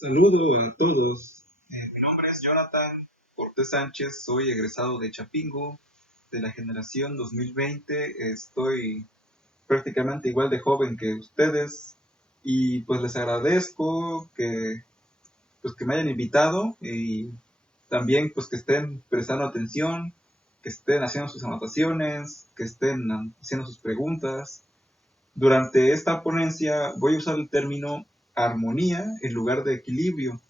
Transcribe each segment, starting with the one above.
Saludo a todos. Mi nombre es Jonathan Cortés Sánchez, soy egresado de Chapingo de la generación 2020. Estoy prácticamente igual de joven que ustedes y pues les agradezco que me hayan invitado y también pues que estén prestando atención, que estén haciendo sus anotaciones, que estén haciendo sus preguntas. Durante esta ponencia voy a usar el término armonía en lugar de equilibrio,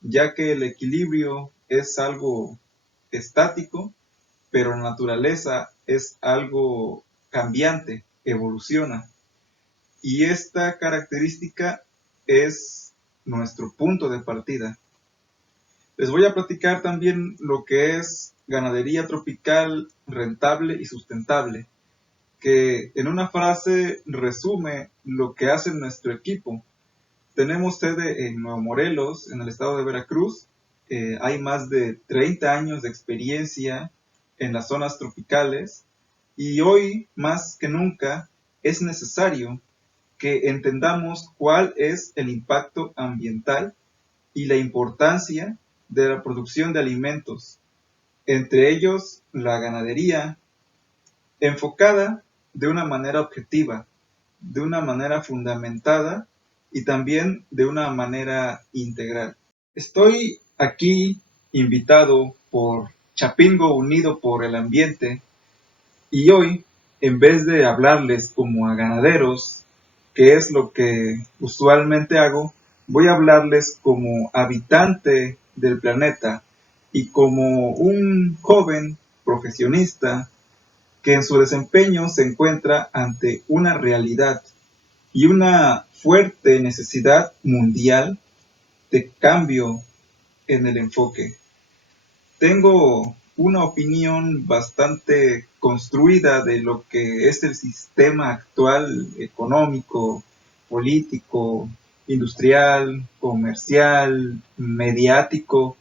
ya que el equilibrio es algo estático, pero la naturaleza es algo cambiante, evoluciona. Y esta característica es nuestro punto de partida. Les voy a platicar también lo que es ganadería tropical rentable y sustentable, que en una frase resume lo que hace nuestro equipo. Tenemos sede en Nuevo Morelos, en el estado de Veracruz. Hay más de 30 años de experiencia en las zonas tropicales y hoy, más que nunca, es necesario que entendamos cuál es el impacto ambiental y la importancia de la producción de alimentos, entre ellos la ganadería, enfocada de una manera objetiva, de una manera fundamentada y también de una manera integral. Estoy aquí invitado por Chapingo Unido por el Ambiente y hoy, en vez de hablarles como a ganaderos, que es lo que usualmente hago, voy a hablarles como habitante del planeta y como un joven profesionista que en su desempeño se encuentra ante una realidad y una fuerte necesidad mundial de cambio en el enfoque. Tengo una opinión bastante construida de lo que es el sistema actual económico, político, industrial, comercial, mediático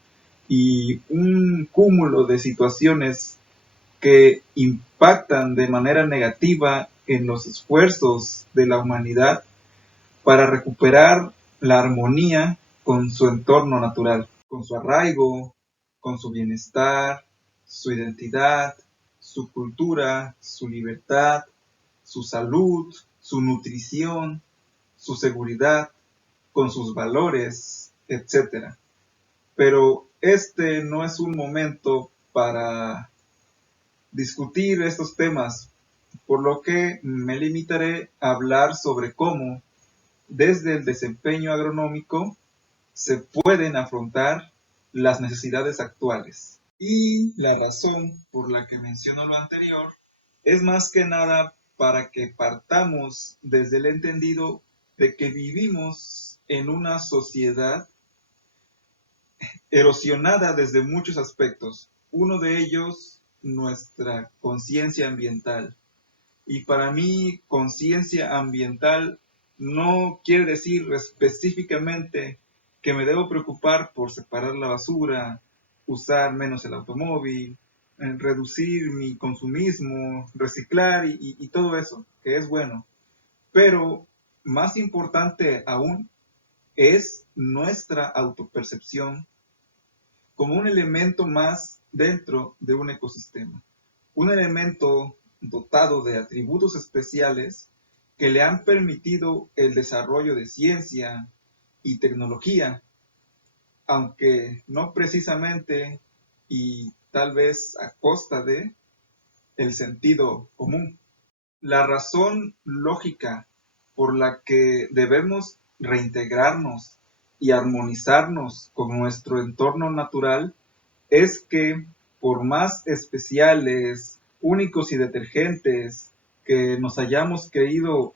y un cúmulo de situaciones que impactan de manera negativa en los esfuerzos de la humanidad para recuperar la armonía con su entorno natural, con su arraigo, con su bienestar, su identidad, su cultura, su libertad, su salud, su nutrición, su seguridad, con sus valores, etcétera. Pero este no es un momento para discutir estos temas, por lo que me limitaré a hablar sobre cómo, desde el desempeño agronómico, se pueden afrontar las necesidades actuales. Y la razón por la que menciono lo anterior es más que nada para que partamos desde el entendido de que vivimos en una sociedad erosionada desde muchos aspectos. Uno de ellos, nuestra conciencia ambiental. Y para mí, conciencia ambiental no quiere decir específicamente que me debo preocupar por separar la basura, usar menos el automóvil, reducir mi consumismo, reciclar y todo eso, que es bueno. Pero más importante aún es nuestra autopercepción como un elemento más dentro de un ecosistema. Un elemento dotado de atributos especiales que le han permitido el desarrollo de ciencia y tecnología, aunque no precisamente y tal vez a costa de el sentido común. La razón lógica por la que debemos reintegrarnos y armonizarnos con nuestro entorno natural es que por más especiales, únicos y detergentes que nos hayamos creído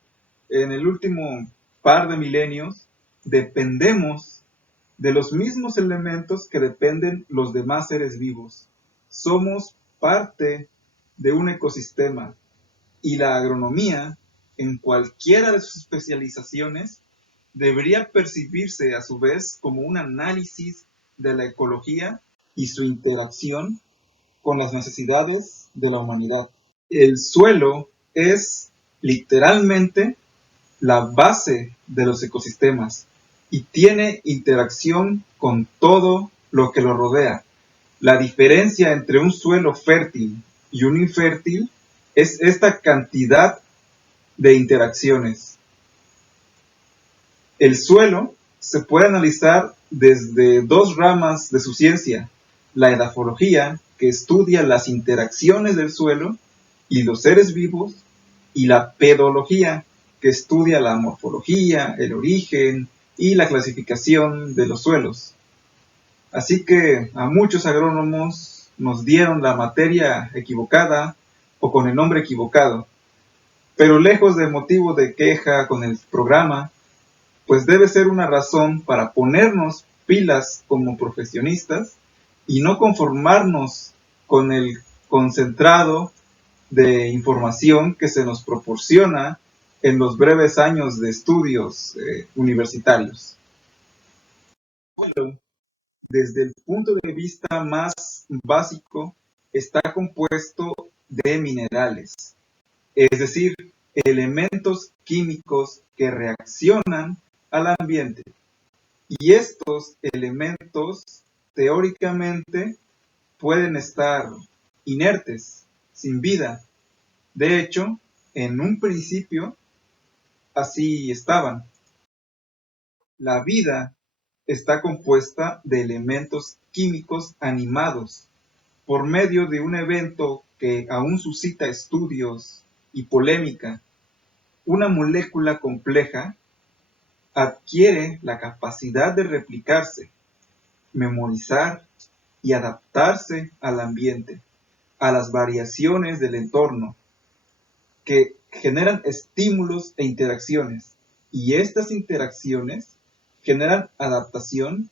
en el último par de milenios, dependemos de los mismos elementos que dependen los demás seres vivos. Somos parte de un ecosistema y la agronomía, en cualquiera de sus especializaciones, debería percibirse a su vez como un análisis de la ecología y su interacción con las necesidades de la humanidad. El suelo es literalmente la base de los ecosistemas. y tiene interacción con todo lo que lo rodea. La diferencia entre un suelo fértil y un infértil es esta cantidad de interacciones. El suelo se puede analizar desde dos ramas de su ciencia: la edafología, que estudia las interacciones del suelo y los seres vivos, y la pedología, que estudia la morfología, el origen y la clasificación de los suelos. Así que a muchos agrónomos nos dieron la materia equivocada o con el nombre equivocado, pero lejos de motivo de queja con el programa, pues debe ser una razón para ponernos pilas como profesionistas y no conformarnos con el concentrado de información que se nos proporciona en los breves años de estudios universitarios. Bueno, desde el punto de vista más básico, está compuesto de minerales, es decir, elementos químicos que reaccionan al ambiente. Y estos elementos, teóricamente, pueden estar inertes, sin vida. De hecho, en un principio, así estaban. La vida está compuesta de elementos químicos animados por medio de un evento que aún suscita estudios y polémica. Una molécula compleja adquiere la capacidad de replicarse, memorizar y adaptarse al ambiente, a las variaciones del entorno, que generan estímulos e interacciones. Y estas interacciones generan adaptación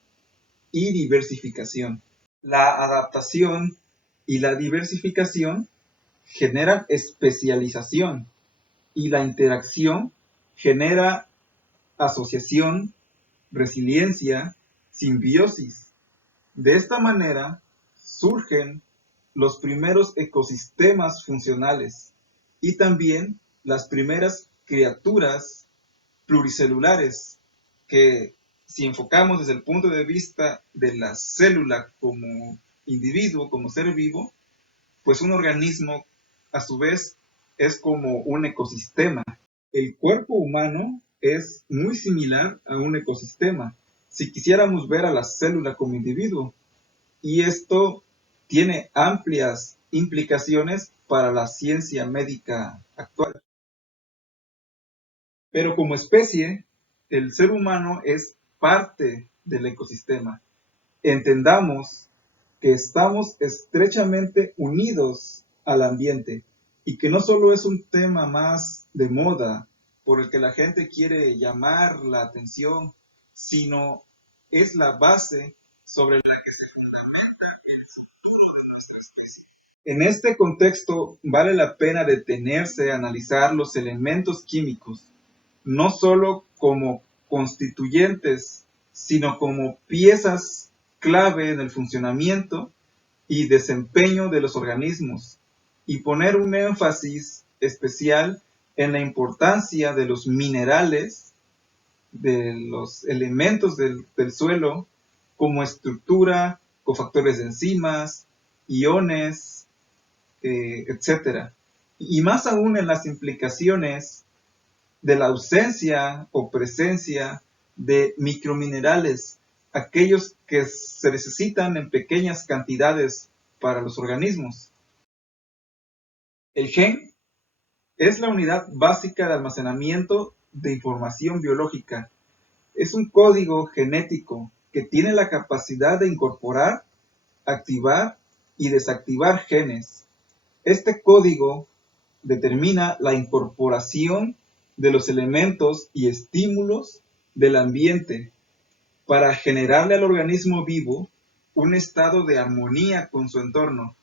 y diversificación. La adaptación y la diversificación generan especialización y la interacción genera asociación, resiliencia, simbiosis. De esta manera surgen los primeros ecosistemas funcionales y también las primeras criaturas pluricelulares que, si enfocamos desde el punto de vista de la célula como individuo, como ser vivo, pues un organismo a su vez es como un ecosistema. El cuerpo humano es muy similar a un ecosistema, si quisiéramos ver a la célula como individuo, y esto tiene amplias implicaciones para la ciencia médica actual. Pero como especie, el ser humano es parte del ecosistema. Entendamos que estamos estrechamente unidos al ambiente y que no solo es un tema más de moda por el que la gente quiere llamar la atención, sino es la base sobre la que se fundamenta el futuro de nuestra especie. En este contexto, vale la pena detenerse a analizar los elementos químicos, no solo como constituyentes, sino como piezas clave en el funcionamiento y desempeño de los organismos, y poner un énfasis especial en la importancia de los minerales, de los elementos del suelo, como estructura, cofactores de enzimas, iones, etc. Y más aún en las implicaciones de la ausencia o presencia de microminerales, aquellos que se necesitan en pequeñas cantidades para los organismos. El gen es la unidad básica de almacenamiento de información biológica. Es un código genético que tiene la capacidad de incorporar, activar y desactivar genes. Este código determina la incorporación de los elementos y estímulos del ambiente para generarle al organismo vivo un estado de armonía con su entorno.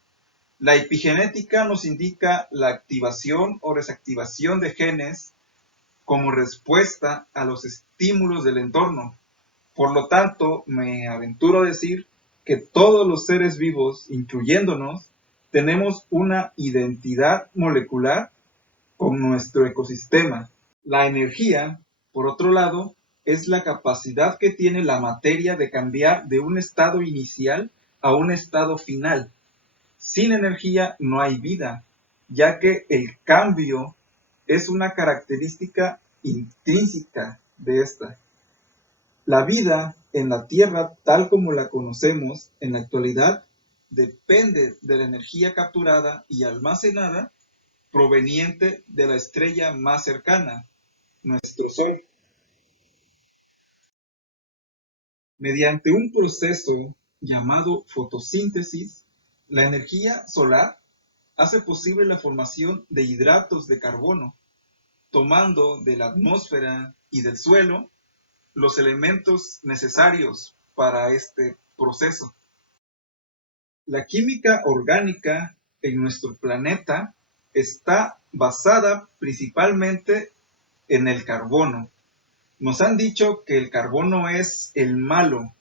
La epigenética nos indica la activación o desactivación de genes como respuesta a los estímulos del entorno. Por lo tanto, me aventuro a decir que todos los seres vivos, incluyéndonos, tenemos una identidad molecular con nuestro ecosistema. La energía, por otro lado, es la capacidad que tiene la materia de cambiar de un estado inicial a un estado final. Sin energía no hay vida, ya que el cambio es una característica intrínseca de esta. La vida en la Tierra, tal como la conocemos en la actualidad, depende de la energía capturada y almacenada proveniente de la estrella más cercana, nuestro Sol. Mediante un proceso llamado fotosíntesis, la energía solar hace posible la formación de hidratos de carbono, tomando de la atmósfera y del suelo los elementos necesarios para este proceso. La química orgánica en nuestro planeta está basada principalmente en el carbono. Nos han dicho que el carbono es el malo,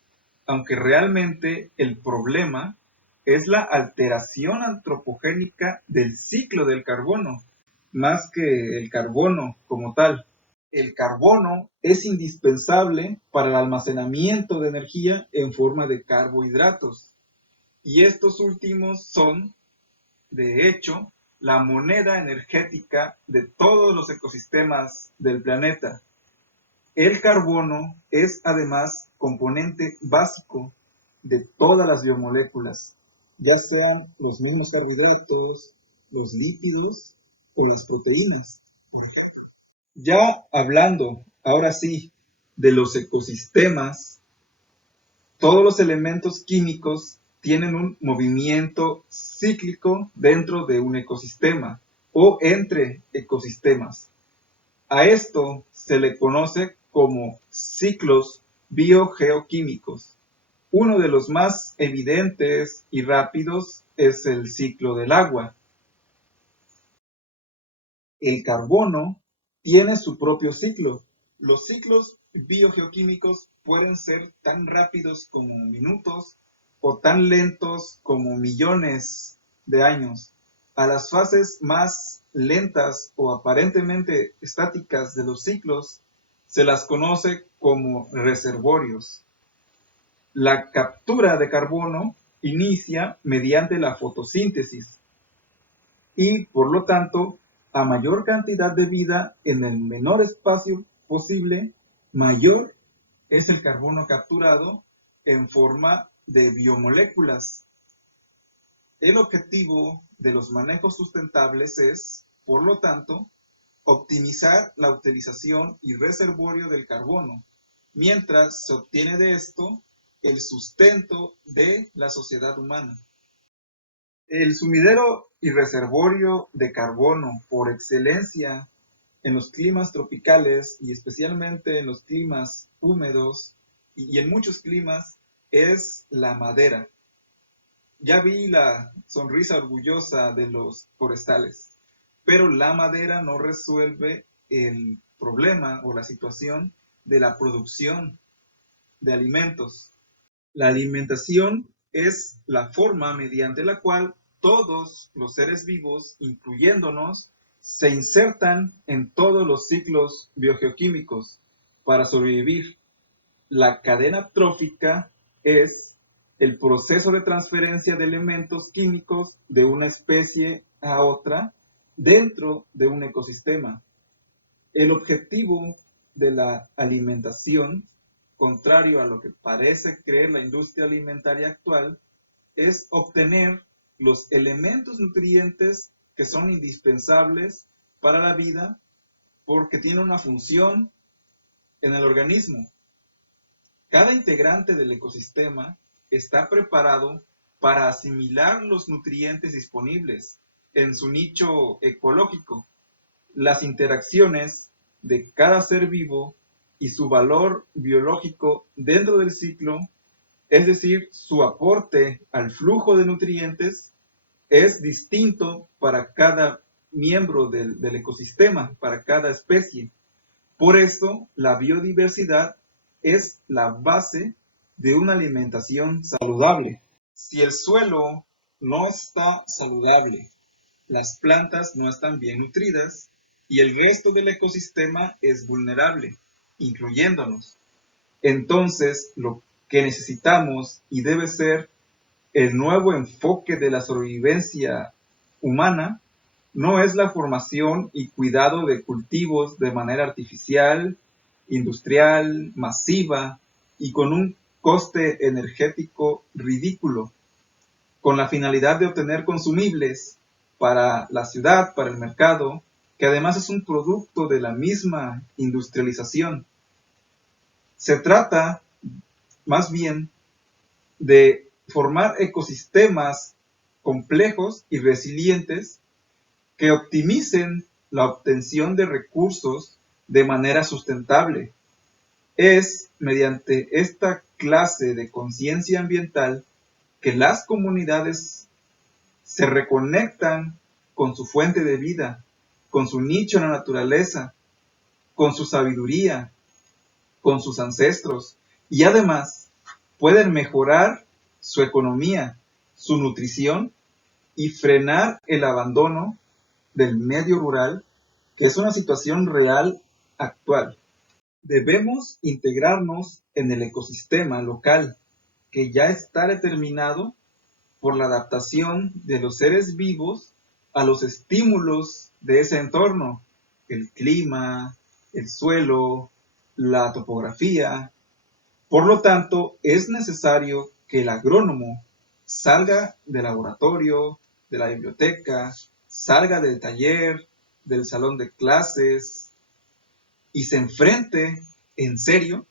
aunque realmente el problema es la alteración antropogénica del ciclo del carbono, más que el carbono como tal. El carbono es indispensable para el almacenamiento de energía en forma de carbohidratos, y estos últimos son, de hecho, la moneda energética de todos los ecosistemas del planeta. El carbono es además componente básico de todas las biomoléculas, ya sean los mismos carbohidratos, los lípidos o las proteínas, por ejemplo. Ya hablando, ahora sí, de los ecosistemas, todos los elementos químicos tienen un movimiento cíclico dentro de un ecosistema o entre ecosistemas. A esto se le conoce como ciclos biogeoquímicos. Uno de los más evidentes y rápidos es el ciclo del agua. El carbono tiene su propio ciclo. Los ciclos biogeoquímicos pueden ser tan rápidos como minutos o tan lentos como millones de años. A las fases más lentas o aparentemente estáticas de los ciclos se las conoce como reservorios. La captura de carbono inicia mediante la fotosíntesis y, por lo tanto, a mayor cantidad de vida en el menor espacio posible, mayor es el carbono capturado en forma de biomoléculas. El objetivo de los manejos sustentables es, por lo tanto, optimizar la utilización y reservorio del carbono, mientras se obtiene de esto el sustento de la sociedad humana. El sumidero y reservorio de carbono por excelencia en los climas tropicales y especialmente en los climas húmedos y en muchos climas es la madera. Ya vi la sonrisa orgullosa de los forestales, pero la madera no resuelve el problema o la situación de la producción de alimentos. La alimentación es la forma mediante la cual todos los seres vivos, incluyéndonos, se insertan en todos los ciclos biogeoquímicos para sobrevivir. La cadena trófica es el proceso de transferencia de elementos químicos de una especie a otra dentro de un ecosistema. El objetivo de la alimentación, contrario a lo que parece creer la industria alimentaria actual, es obtener los elementos nutrientes que son indispensables para la vida porque tienen una función en el organismo. Cada integrante del ecosistema está preparado para asimilar los nutrientes disponibles en su nicho ecológico. Las interacciones de cada ser vivo y su valor biológico dentro del ciclo, es decir, su aporte al flujo de nutrientes, es distinto para cada miembro del ecosistema, para cada especie. Por eso, la biodiversidad es la base de una alimentación saludable. Si el suelo no está saludable, las plantas no están bien nutridas y el resto del ecosistema es vulnerable. incluyéndonos. Entonces, lo que necesitamos y debe ser el nuevo enfoque de la sobrevivencia humana no es la formación y cuidado de cultivos de manera artificial, industrial, masiva y con un coste energético ridículo, con la finalidad de obtener consumibles para la ciudad, para el mercado, que además es un producto de la misma industrialización. Se trata más bien de formar ecosistemas complejos y resilientes que optimicen la obtención de recursos de manera sustentable. Es mediante esta clase de conciencia ambiental que las comunidades se reconectan con su fuente de vida, con su nicho en la naturaleza, con su sabiduría, con sus ancestros, y además pueden mejorar su economía, su nutrición y frenar el abandono del medio rural, que es una situación real actual. Debemos integrarnos en el ecosistema local, que ya está determinado por la adaptación de los seres vivos a los estímulos de ese entorno, el clima, el suelo, la topografía. Por lo tanto, es necesario que el agrónomo salga del laboratorio, de la biblioteca, salga del taller, del salón de clases y se enfrente en serio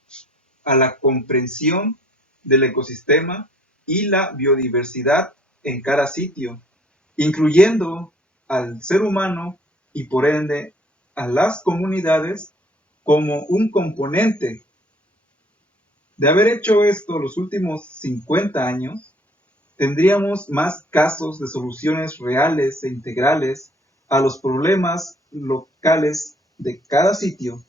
a la comprensión del ecosistema y la biodiversidad en cada sitio, incluyendo al ser humano y por ende a las comunidades como un componente. De haber hecho esto los últimos 50 años, tendríamos más casos de soluciones reales e integrales a los problemas locales de cada sitio,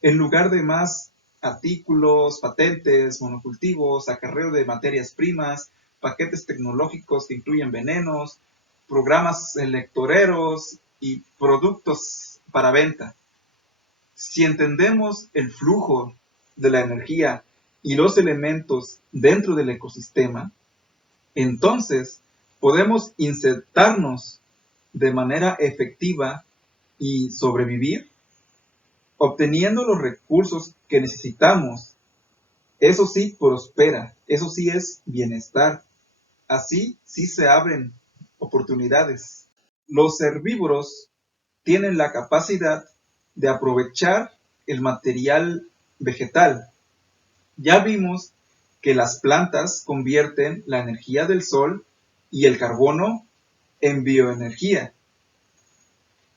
en lugar de más artículos, patentes, monocultivos, acarreo de materias primas, paquetes tecnológicos que incluyen venenos, programas electoreros y productos para venta. Si entendemos el flujo de la energía y los elementos dentro del ecosistema, entonces podemos insertarnos de manera efectiva y sobrevivir obteniendo los recursos que necesitamos. Eso sí prospera, eso sí es bienestar. Así sí se abren oportunidades. Los herbívoros tienen la capacidad de aprovechar el material vegetal. Ya vimos que las plantas convierten la energía del sol y el carbono en bioenergía.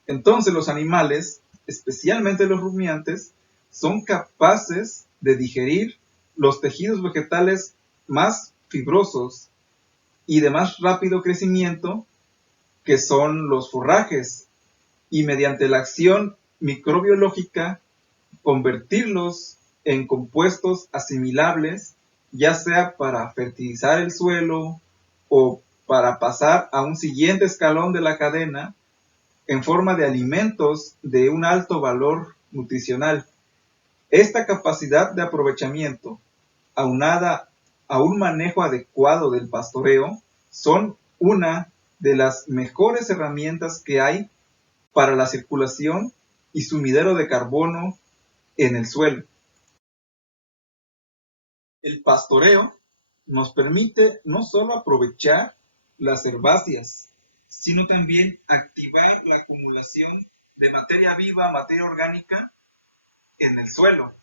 Entonces los animales, especialmente los rumiantes, son capaces de digerir los tejidos vegetales más fibrosos y de más rápido crecimiento, que son los forrajes, y mediante la acción microbiológica convertirlos en compuestos asimilables, ya sea para fertilizar el suelo o para pasar a un siguiente escalón de la cadena en forma de alimentos de un alto valor nutricional. Esta capacidad de aprovechamiento, aunada a un manejo adecuado del pastoreo, son una de las mejores herramientas que hay para la circulación y sumidero de carbono en el suelo. El pastoreo nos permite no solo aprovechar las herbáceas, sino también activar la acumulación de materia viva, materia orgánica en el suelo.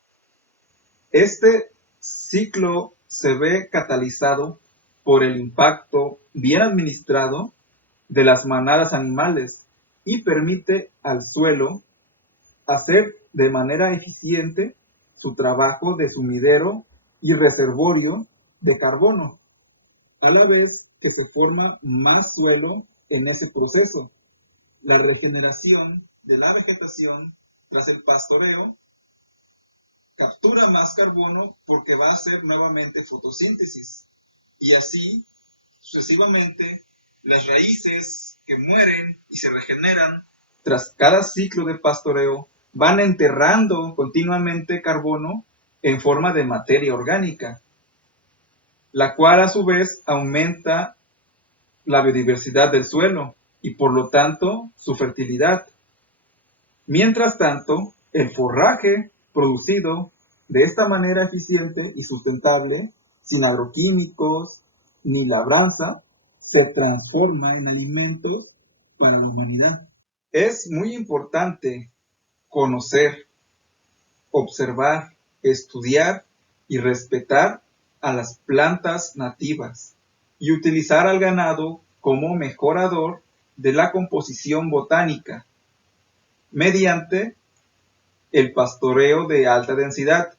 Este ciclo se ve catalizado por el impacto bien administrado de las manadas animales y permite al suelo hacer de manera eficiente su trabajo de sumidero y reservorio de carbono, a la vez que se forma más suelo en ese proceso. La regeneración de la vegetación tras el pastoreo captura más carbono porque va a hacer nuevamente fotosíntesis y así sucesivamente las raíces que mueren y se regeneran tras cada ciclo de pastoreo van enterrando continuamente carbono en forma de materia orgánica, la cual a su vez aumenta la biodiversidad del suelo y por lo tanto su fertilidad. Mientras tanto, el forraje producido de esta manera eficiente y sustentable, sin agroquímicos ni labranza, se transforma en alimentos para la humanidad. Es muy importante conocer, observar, estudiar y respetar a las plantas nativas y utilizar al ganado como mejorador de la composición botánica mediante el pastoreo de alta densidad.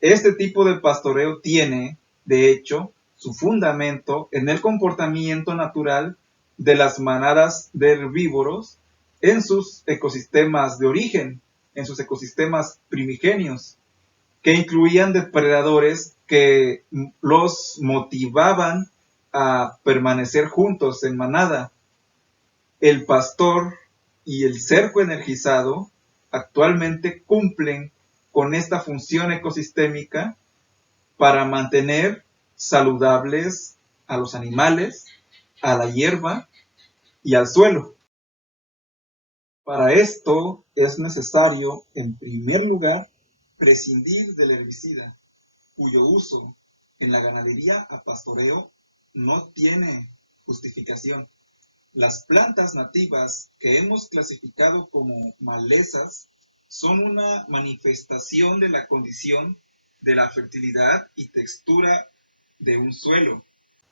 Este tipo de pastoreo tiene, de hecho, su fundamento en el comportamiento natural de las manadas de herbívoros en sus ecosistemas de origen, en sus ecosistemas primigenios, que incluían depredadores que los motivaban a permanecer juntos en manada. El pastor y el cerco energizado actualmente cumplen con esta función ecosistémica para mantener saludables a los animales, a la hierba y al suelo. Para esto es necesario, en primer lugar, prescindir del herbicida, cuyo uso en la ganadería a pastoreo no tiene justificación. Las plantas nativas que hemos clasificado como malezas son una manifestación de la condición de la fertilidad y textura de un suelo.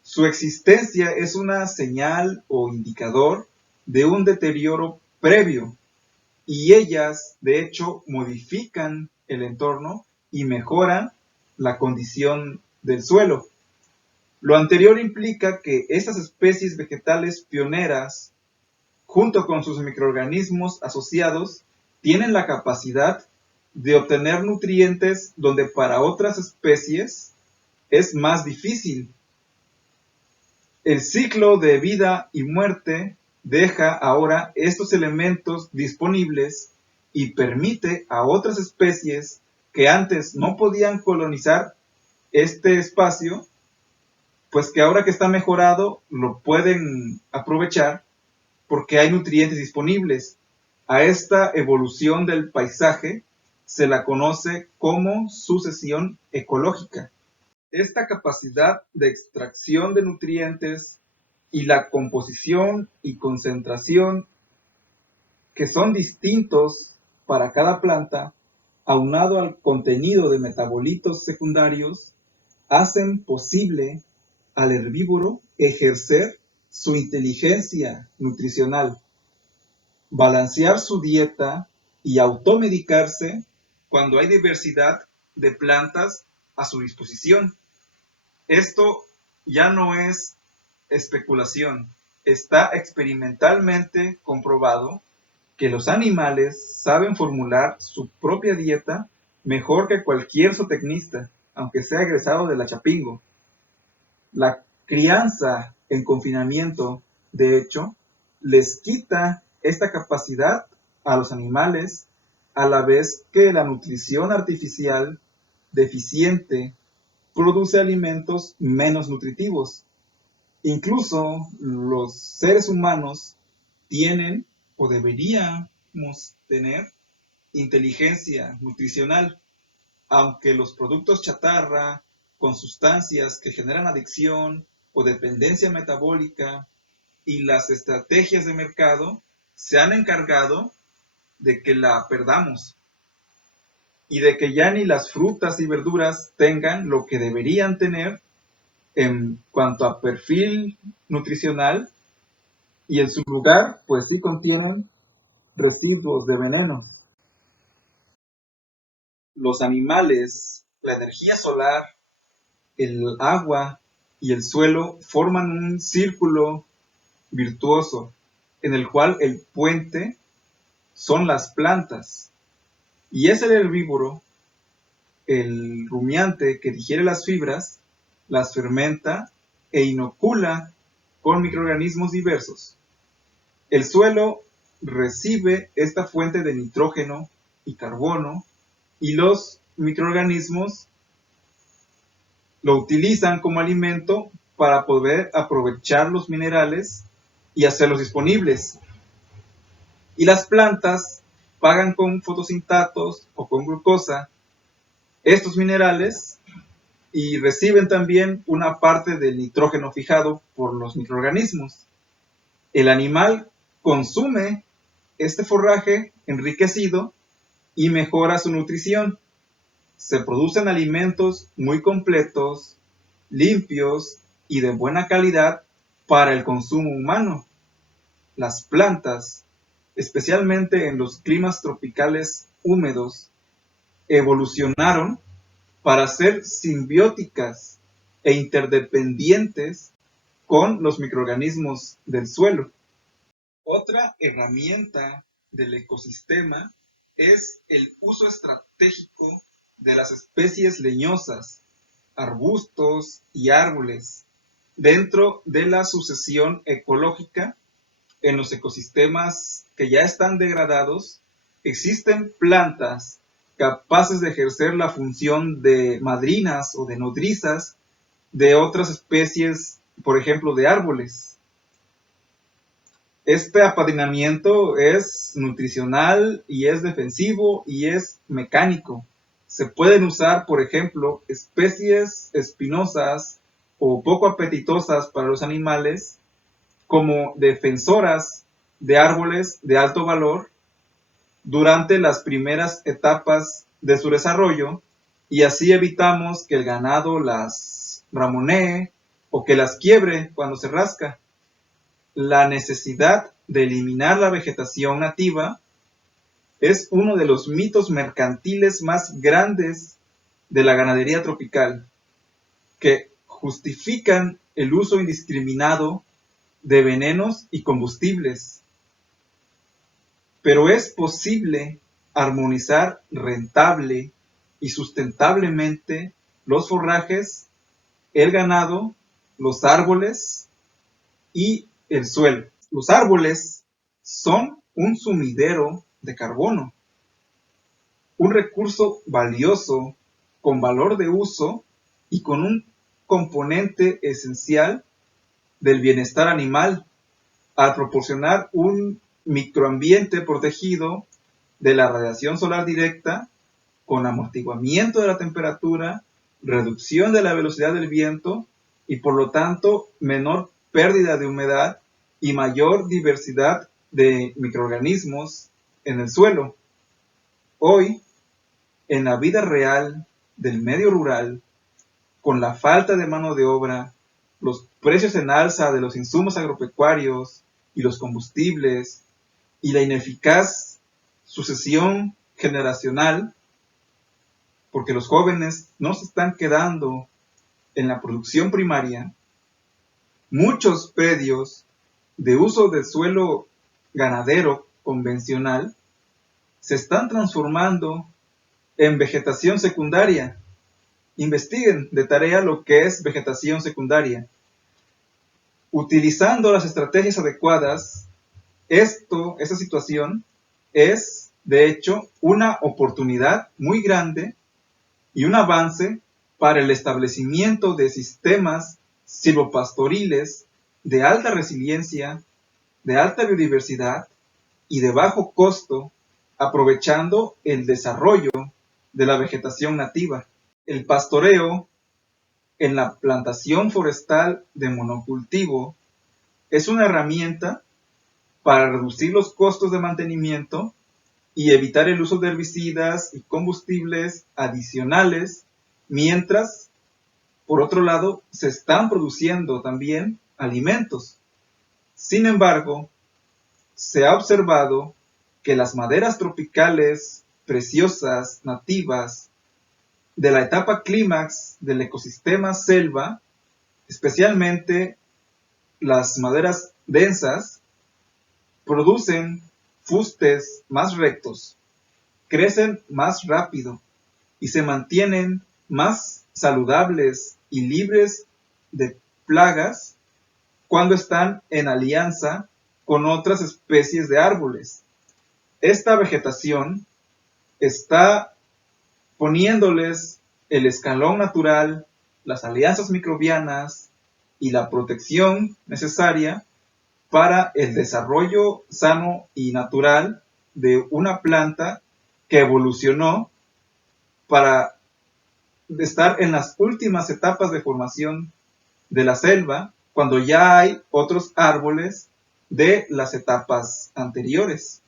Su existencia es una señal o indicador de un deterioro previo y ellas, de hecho, modifican el entorno y mejoran la condición del suelo. Lo anterior implica que estas especies vegetales pioneras, junto con sus microorganismos asociados, tienen la capacidad de obtener nutrientes donde para otras especies es más difícil. El ciclo de vida y muerte deja ahora estos elementos disponibles y permite a otras especies que antes no podían colonizar este espacio, pues que ahora que está mejorado lo pueden aprovechar porque hay nutrientes disponibles. A esta evolución del paisaje se la conoce como sucesión ecológica. Esta capacidad de extracción de nutrientes y la composición y concentración que son distintos para cada planta, aunado al contenido de metabolitos secundarios, hacen posible al herbívoro ejercer su inteligencia nutricional, balancear su dieta y automedicarse cuando hay diversidad de plantas a su disposición. Esto ya no es especulación, está experimentalmente comprobado que los animales saben formular su propia dieta mejor que cualquier zootecnista, aunque sea egresado de la Chapingo. La crianza en confinamiento, de hecho, les quita esta capacidad a los animales, a la vez que la nutrición artificial deficiente produce alimentos menos nutritivos. Incluso los seres humanos tienen o deberíamos tener inteligencia nutricional, aunque los productos chatarra con sustancias que generan adicción o dependencia metabólica y las estrategias de mercado se han encargado de que la perdamos y de que ya ni las frutas y verduras tengan lo que deberían tener en cuanto a perfil nutricional y en su lugar pues sí contienen residuos de veneno. Los animales, la energía solar, el agua y el suelo forman un círculo virtuoso en el cual el puente son las plantas y es el herbívoro, el rumiante que digiere las fibras, las fermenta e inocula con microorganismos diversos. El suelo recibe esta fuente de nitrógeno y carbono, y los microorganismos lo utilizan como alimento para poder aprovechar los minerales y hacerlos disponibles. Y las plantas pagan con fotosintatos o con glucosa estos minerales y reciben también una parte del nitrógeno fijado por los microorganismos. El animal consume este forraje enriquecido y mejora su nutrición. Se producen alimentos muy completos, limpios y de buena calidad para el consumo humano. Las plantas, especialmente en los climas tropicales húmedos, evolucionaron para ser simbióticas e interdependientes con los microorganismos del suelo. Otra herramienta del ecosistema es el uso estratégico de las especies leñosas, arbustos y árboles dentro de la sucesión ecológica. En los ecosistemas que ya están degradados, existen plantas capaces de ejercer la función de madrinas o de nodrizas de otras especies, por ejemplo, de árboles. Este apadrinamiento es nutricional y es defensivo y es mecánico. Se pueden usar, por ejemplo, especies espinosas o poco apetitosas para los animales como defensoras de árboles de alto valor durante las primeras etapas de su desarrollo, y así evitamos que el ganado las ramonee o que las quiebre cuando se rasca. La necesidad de eliminar la vegetación nativa es uno de los mitos mercantiles más grandes de la ganadería tropical, que justifican el uso indiscriminado de venenos y combustibles. Pero es posible armonizar rentable y sustentablemente los forrajes, el ganado, los árboles y el suelo. Los árboles son un sumidero de carbono, un recurso valioso con valor de uso y con un componente esencial del bienestar animal, al proporcionar un microambiente protegido de la radiación solar directa, con amortiguamiento de la temperatura, reducción de la velocidad del viento y por lo tanto menor pérdida de humedad y mayor diversidad de microorganismos en el suelo. Hoy, en la vida real del medio rural, con la falta de mano de obra, los precios en alza de los insumos agropecuarios y los combustibles, y la ineficaz sucesión generacional, porque los jóvenes no se están quedando en la producción primaria, muchos predios de uso del suelo ganadero convencional se están transformando en vegetación secundaria. Investiguen de tarea lo que es vegetación secundaria. Utilizando las estrategias adecuadas, esta situación es, de hecho, una oportunidad muy grande y un avance para el establecimiento de sistemas silvopastoriles de alta resiliencia, de alta biodiversidad y de bajo costo, aprovechando el desarrollo de la vegetación nativa. El pastoreo en la plantación forestal de monocultivo es una herramienta para reducir los costos de mantenimiento y evitar el uso de herbicidas y combustibles adicionales, mientras, por otro lado, se están produciendo también alimentos. Sin embargo, se ha observado que las maderas tropicales preciosas, nativas, de la etapa clímax del ecosistema selva, especialmente las maderas densas, producen fustes más rectos, crecen más rápido y se mantienen más saludables y libres de plagas cuando están en alianza con otras especies de árboles. Esta vegetación está poniéndoles el escalón natural, las alianzas microbianas y la protección necesaria para el desarrollo sano y natural de una planta que evolucionó para estar en las últimas etapas de formación de la selva, cuando ya hay otros árboles de las etapas anteriores.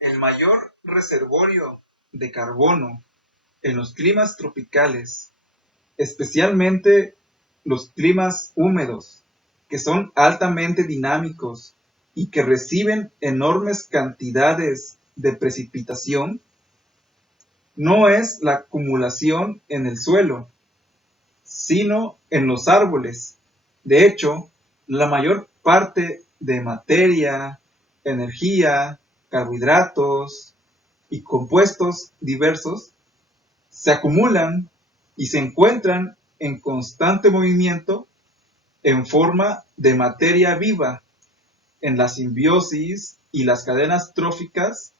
El mayor reservorio de carbono en los climas tropicales, especialmente los climas húmedos, que son altamente dinámicos y que reciben enormes cantidades de precipitación, no es la acumulación en el suelo, sino en los árboles. De hecho, la mayor parte de materia, energía, carbohidratos y compuestos diversos se acumulan y se encuentran en constante movimiento en forma de materia viva en la simbiosis y las cadenas tróficas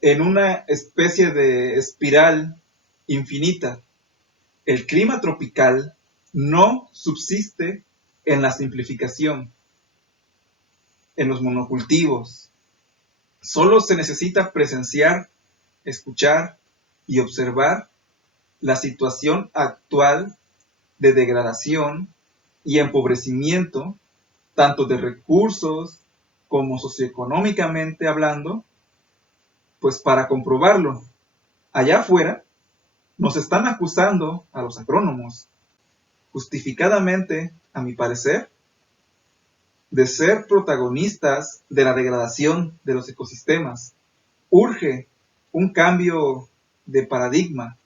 en una especie de espiral infinita. El clima tropical no subsiste en la simplificación, en los monocultivos. Solo se necesita presenciar, escuchar y observar la situación actual de degradación y empobrecimiento, tanto de recursos como socioeconómicamente hablando, pues para comprobarlo. Allá afuera nos están acusando a los agrónomos, justificadamente, a mi parecer, de ser protagonistas de la degradación de los ecosistemas. Urge un cambio de paradigma,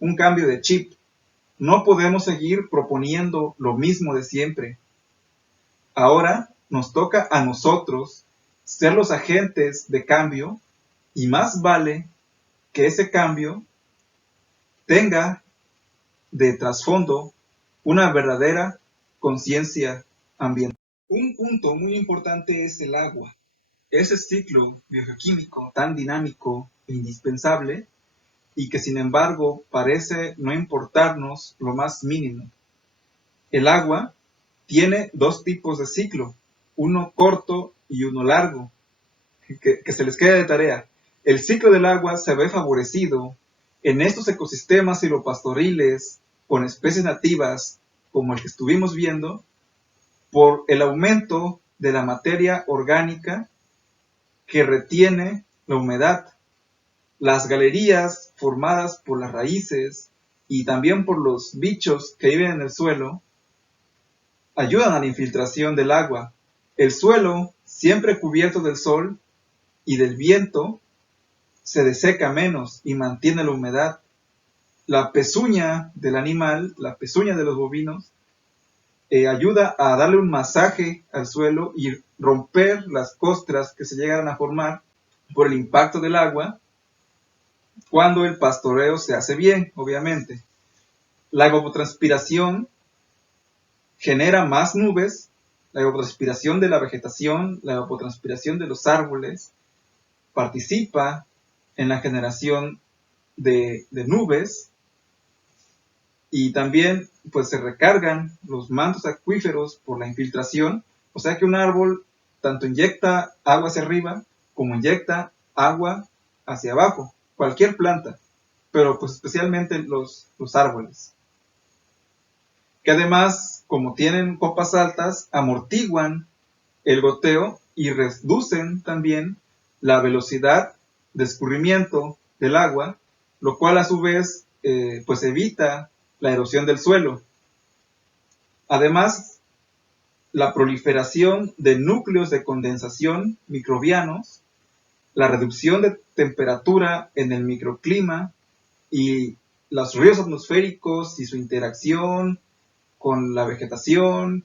un cambio de chip. No podemos seguir proponiendo lo mismo de siempre. Ahora nos toca a nosotros ser los agentes de cambio y más vale que ese cambio tenga de trasfondo una verdadera conciencia ambiental. Un punto muy importante es el agua. Ese ciclo biogeoquímico tan dinámico e indispensable y que sin embargo parece no importarnos lo más mínimo. El agua tiene dos tipos de ciclo, uno corto y uno largo, que se les quede de tarea. El ciclo del agua se ve favorecido en estos ecosistemas silvopastoriles con especies nativas como el que estuvimos viendo por el aumento de la materia orgánica que retiene la humedad. Las galerías formadas por las raíces y también por los bichos que viven en el suelo ayudan a la infiltración del agua. El suelo, siempre cubierto del sol y del viento, se deseca menos y mantiene la humedad. La pezuña del animal, la pezuña de los bovinos, ayuda a darle un masaje al suelo y romper las costras que se llegan a formar por el impacto del agua cuando el pastoreo se hace bien, obviamente. La evapotranspiración genera más nubes, la evapotranspiración de la vegetación, la evapotranspiración de los árboles, participa en la generación de nubes y también pues se recargan los mantos acuíferos por la infiltración, o sea que un árbol tanto inyecta agua hacia arriba como inyecta agua hacia abajo, cualquier planta, pero pues especialmente los árboles, que además, como tienen copas altas, amortiguan el goteo y reducen también la velocidad de escurrimiento del agua, lo cual a su vez pues evita la erosión del suelo. Además, la proliferación de núcleos de condensación microbianos, la reducción de temperatura en el microclima y los ruidos atmosféricos y su interacción con la vegetación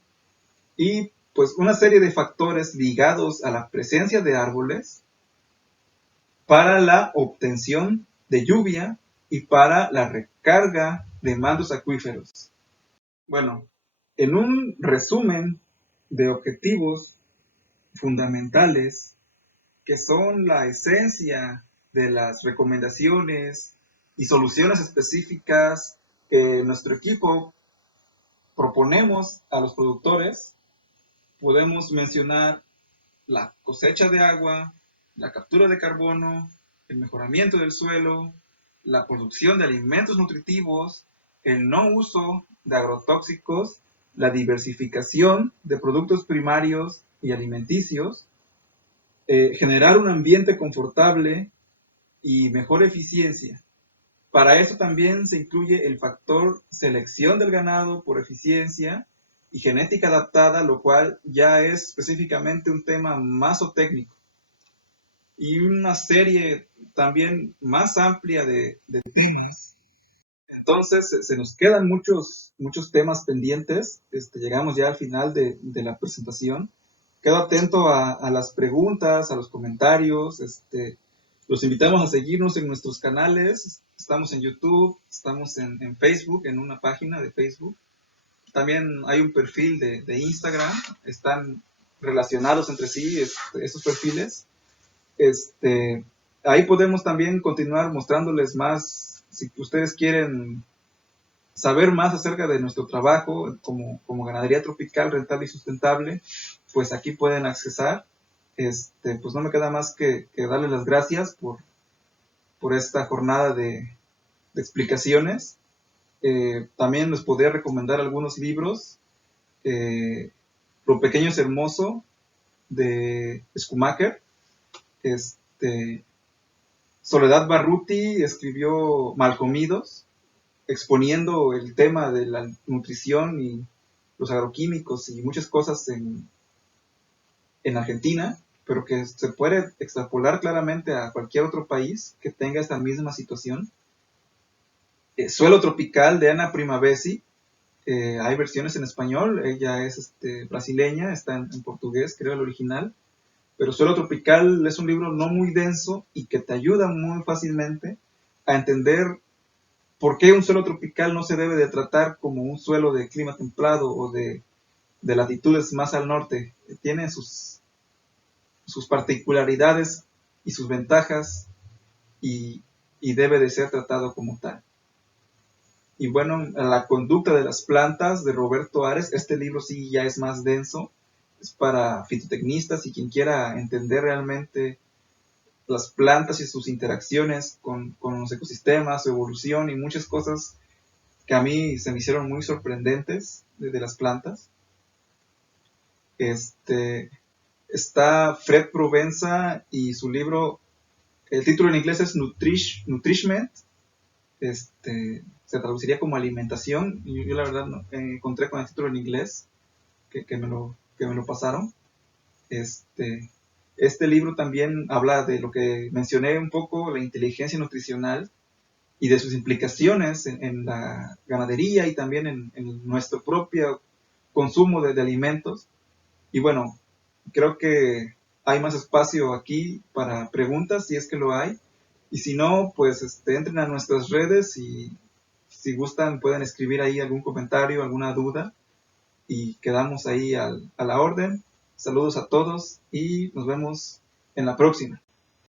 y pues una serie de factores ligados a la presencia de árboles para la obtención de lluvia y para la recarga de mantos acuíferos. Bueno, en un resumen de objetivos fundamentales que son la esencia de las recomendaciones y soluciones específicas que nuestro equipo proponemos a los productores, podemos mencionar la cosecha de agua, la captura de carbono, el mejoramiento del suelo, la producción de alimentos nutritivos, el no uso de agrotóxicos, la diversificación de productos primarios y alimenticios, generar un ambiente confortable y mejor eficiencia. Para eso también se incluye el factor selección del ganado por eficiencia y genética adaptada, lo cual ya es específicamente un tema más técnico. Y una serie también más amplia de temas. Entonces se nos quedan muchos temas pendientes. Llegamos ya al final de la presentación. Quedo atento a las preguntas, a los comentarios. Los invitamos a seguirnos en nuestros canales. Estamos en YouTube, estamos en Facebook, en una página de Facebook. También hay un perfil de Instagram. Están relacionados entre sí esos perfiles. Ahí podemos también continuar mostrándoles más, si ustedes quieren saber más acerca de nuestro trabajo como ganadería tropical, rentable y sustentable, pues aquí pueden accesar. Pues no me queda más que darles las gracias por esta jornada de explicaciones. También les podría recomendar algunos libros. Lo pequeño es hermoso, de Schumacher. Soledad Barruti escribió Malcomidos, exponiendo el tema de la nutrición y los agroquímicos y muchas cosas en Argentina, pero que se puede extrapolar claramente a cualquier otro país que tenga esta misma situación. Suelo Tropical de Ana Primavesi, hay versiones en español, ella es brasileña, está en portugués, creo el original, pero Suelo Tropical es un libro no muy denso y que te ayuda muy fácilmente a entender por qué un suelo tropical no se debe de tratar como un suelo de clima templado o de latitudes más al norte. Tiene sus particularidades y sus ventajas y debe de ser tratado como tal. Y bueno, La conducta de las plantas de Roberto Ares, este libro sí ya es más denso, es para fitotecnistas y quien quiera entender realmente las plantas y sus interacciones con los ecosistemas, su evolución y muchas cosas que a mí se me hicieron muy sorprendentes de las plantas. Está Fred Provenza y su libro, el título en inglés es Nutrishment, se traduciría como alimentación. Yo la verdad no, encontré con el título en inglés que me lo pasaron. Este libro también habla de lo que mencioné un poco, la inteligencia nutricional y de sus implicaciones en la ganadería y también en nuestro propio consumo de alimentos. Y bueno, creo que hay más espacio aquí para preguntas, si es que lo hay. Y si no, pues entren a nuestras redes y si gustan pueden escribir ahí algún comentario, alguna duda. Y quedamos ahí a la orden. Saludos a todos y nos vemos en la próxima.